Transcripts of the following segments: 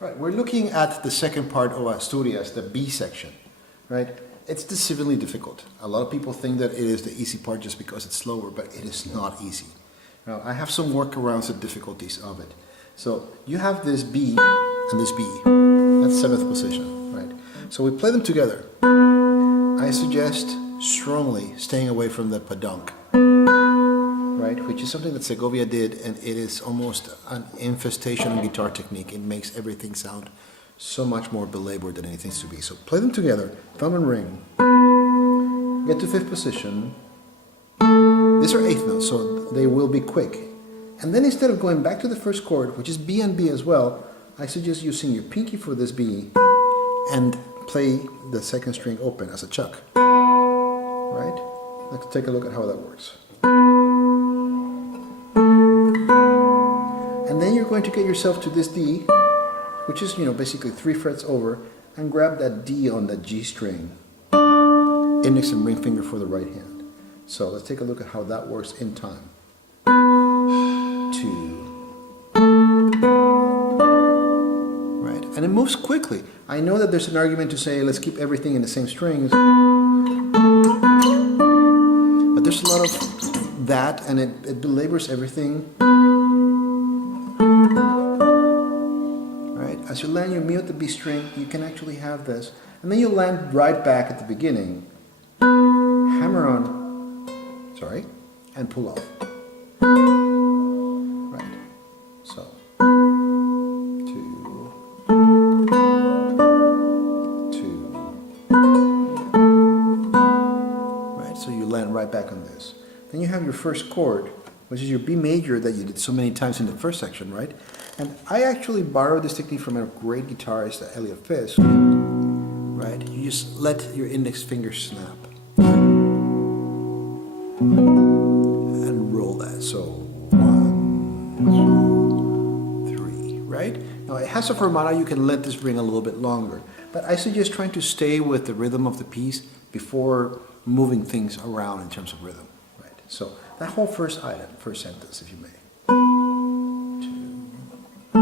Right, we're looking at the second part of Asturias, the B section, right? It's deceptively difficult. A lot of people think that it is the easy part just because it's slower, but it is not easy. Now, I have some workarounds and difficulties of it. So you have this B and this B. That's seventh position, right? So we play them together. I suggest strongly staying away from the padunk, right? Which is something that Segovia did, and it is almost an infestation in guitar technique. It makes everything sound so much more belabored than it needs to be. So play them together, thumb and ring. Get to fifth position. These are eighth notes, so they will be quick. And then instead of going back to the first chord, which is B and B as well, I suggest using your pinky for this B and play the second string open as a chuck. Right? Let's take a look at how that works. And then you're going to get yourself to this D, which is, basically 3 frets over, and grab that D on that G string. Index and ring finger for the right hand. So let's take a look at how that works in time. 2. Right, and it moves quickly. I know that there's an argument to say let's keep everything in the same strings, but there's a lot of that, and it belabors everything. Right, as you land your mute the B string, you can actually have this, and then you land right back at the beginning. Hammer on. Sorry, and pull off. Right, so 2, 2. Right, so you land right back on this. Then you have your first chord, which is your B major that you did so many times in the first section, right? And I actually borrowed this technique from a great guitarist, Elliot Fisk. Right, you just let your index finger snap. And roll that. So 1, 2, 3, right? Now it has a fermata, you can let this ring a little bit longer, but I suggest trying to stay with the rhythm of the piece before moving things around in terms of rhythm, right? So that whole first item, first sentence, if you may. 2, 2, 2.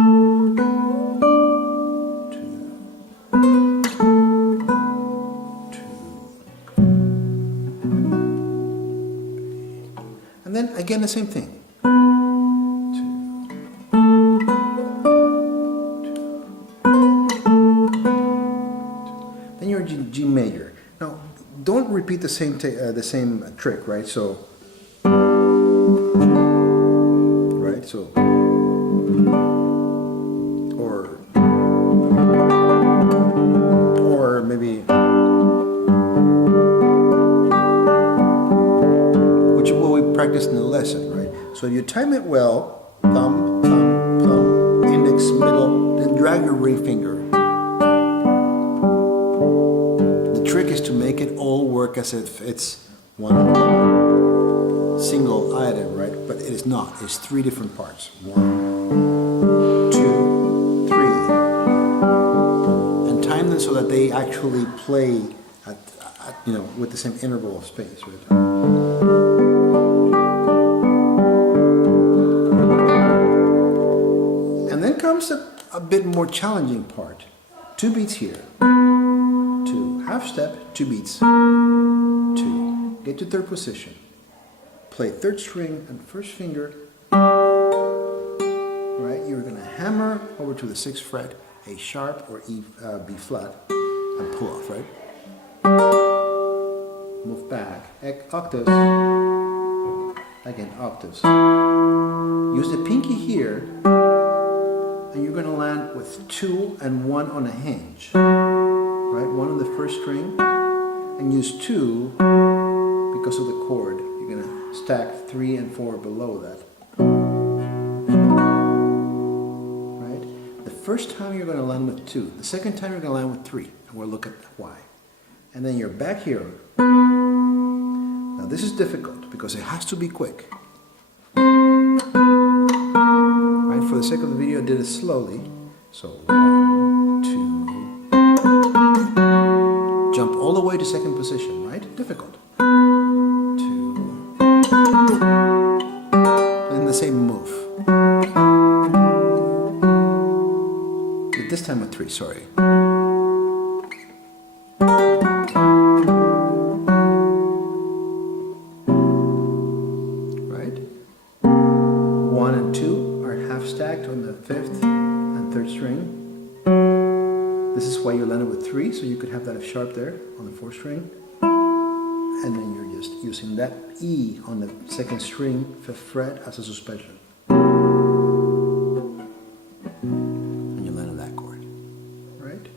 And then again the same thing. 2, 2. Then you're G major. Now, don't repeat the same trick, right? So, or maybe. Practice in the lesson, right? So if you time it well, thumb, thumb, thumb, index, middle, then drag your ring finger. The trick is to make it all work as if it's one single item, right? But it is not. It's 3 different parts. 1, 2, 3, and time them so that they actually play at with the same interval of space, right? Comes a bit more challenging part. 2 beats here, 2, half step, 2 beats, 2, get to third position, play third string and first finger, right? You're going to hammer over to the 6th fret, A sharp or B flat, and pull off, right? Move back, octaves, again octaves. Use the pinky here, and you're going to land with 2 and 1 on a hinge, right? 1 on the first string, and use 2 because of the chord. You're going to stack 3 and 4 below that, right? The first time you're going to land with 2. The second time you're going to land with 3, and we'll look at why. And then you're back here. Now this is difficult because it has to be quick. For the sake of the video, I did it slowly. So 1, 2, jump all the way to second position, right? Difficult. 2, and the same move. this time a 3, sorry. Right? 1 and 2 are half stacked on the 5th and 3rd string. This is why you landed with 3, so you could have that F sharp there on the 4th string. And then you're just using that E on the 2nd string, 5th fret as a suspension. And you land on that chord. Right?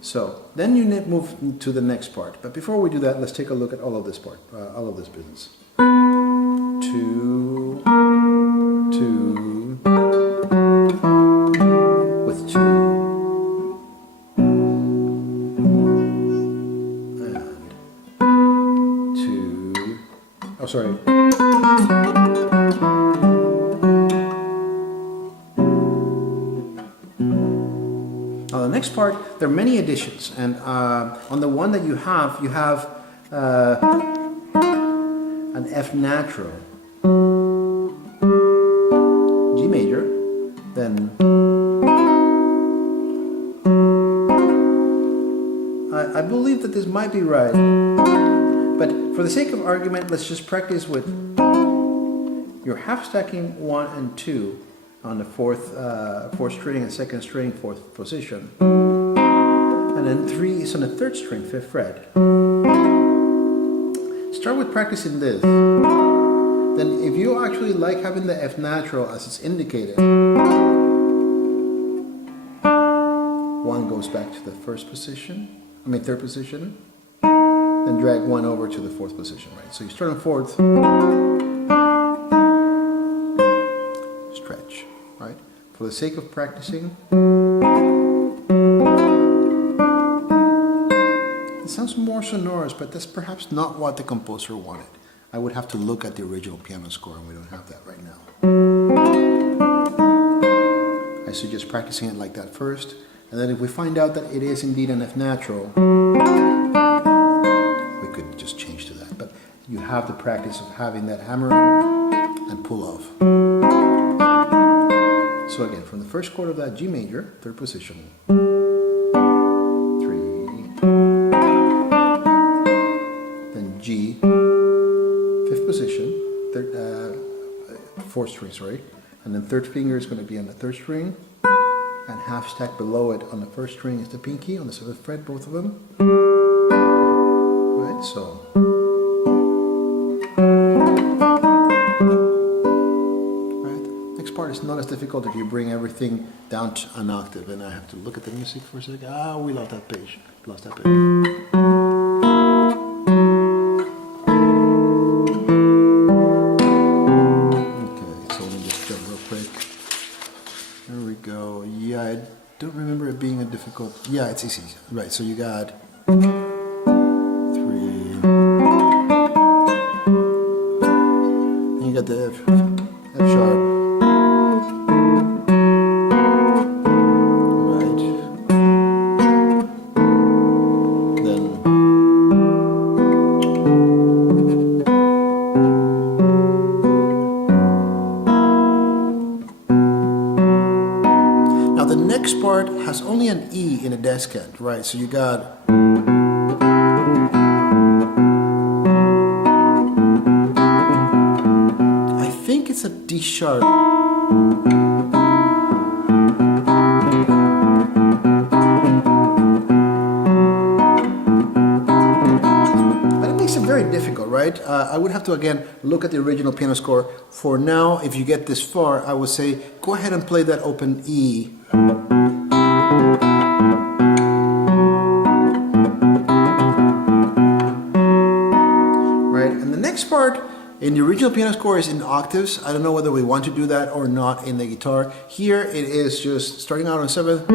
So, then you move to the next part. But before we do that, let's take a look at all of this part, all of this business. 2, 2, with 2. Oh, sorry. Now the next part, there are many additions, and on the one that you have an F natural, G major, then I believe that this might be right. But for the sake of argument, let's just practice with your half stacking 1 and 2 on the 4th string and 2nd string, 4th position. And then 3 is on the 3rd string, 5th fret. Start with practicing this. Then if you actually like having the F natural as it's indicated, 1 goes back to the 1st position, 3rd position. Then drag 1 over to the 4th position, right? So you start on 4th, stretch, right? For the sake of practicing, it sounds more sonorous, but that's perhaps not what the composer wanted. I would have to look at the original piano score, and we don't have that right now. I suggest practicing it like that first, and then if we find out that it is indeed an F natural, could just change to that, but you have the practice of having that hammer on and pull off. So again, from the 1st chord of that G major, 3rd position, 3, then G, 5th position, 4th string, sorry, and then 3rd finger is going to be on the 3rd string, and half stack below it on the 1st string is the pinky on the 7th fret, both of them. So, right. Next part is not as difficult if you bring everything down to an octave, and I have to look at the music for a second. Ah, we lost that page. Lost that page. Okay, so let me just jump real quick. There we go. Yeah, I don't remember it being a difficult. Yeah, it's easy. Right. So you got. Got the F sharp, right, then now the next part has only an E in a descant, right, so you got a D sharp. But it makes it very difficult, right? I would have to again look at the original piano score. For now, if you get this far, I would say go ahead and play that open E. Right, and the next part in the original piano score is in octaves. I don't know whether we want to do that or not in the guitar. Here it is just starting out on 7th.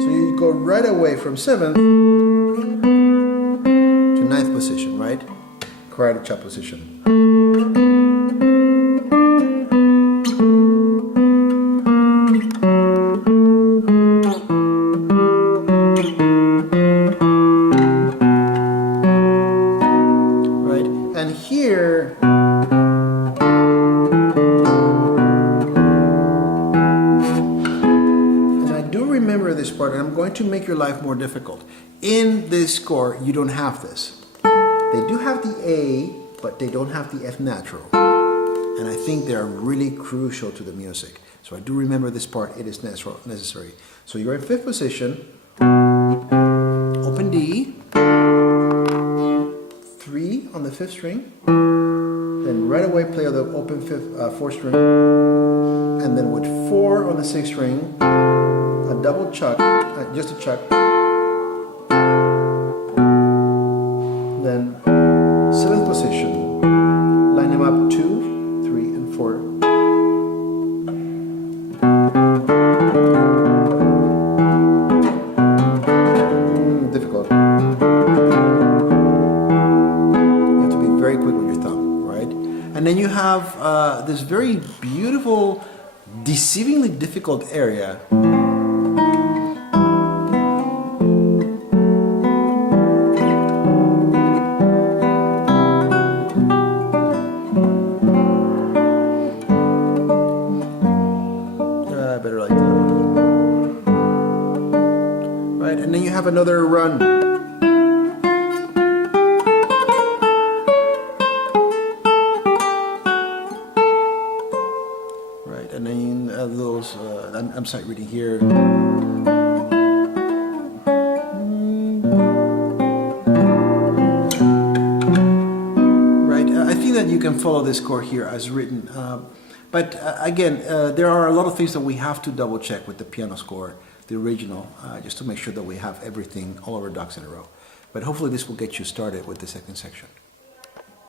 So you go right away from 7th to 9th position, right? Karate chop position. remember this part, and I'm going to make your life more difficult. In this score, you don't have this. They do have the A, but they don't have the F natural. And I think they are really crucial to the music. So I do remember this part, it is necessary. So you're in 5th position, open D, 3 on the 5th string, then right away play the open 4th string, and then with 4 on the 6th string, a double chuck, just a chuck, then 7th position, line them up 2, 3, and 4. Difficult. You have to be very quick with your thumb, right? And then you have this very beautiful, deceivingly difficult area. Better like that. Right, and then you have another run. Right, and then those, I'm sight reading here. Right, I think that you can follow this chord here as written. But again, there are a lot of things that we have to double check with the piano score, the original, just to make sure that we have everything, all of our ducks in a row. But hopefully this will get you started with the second section.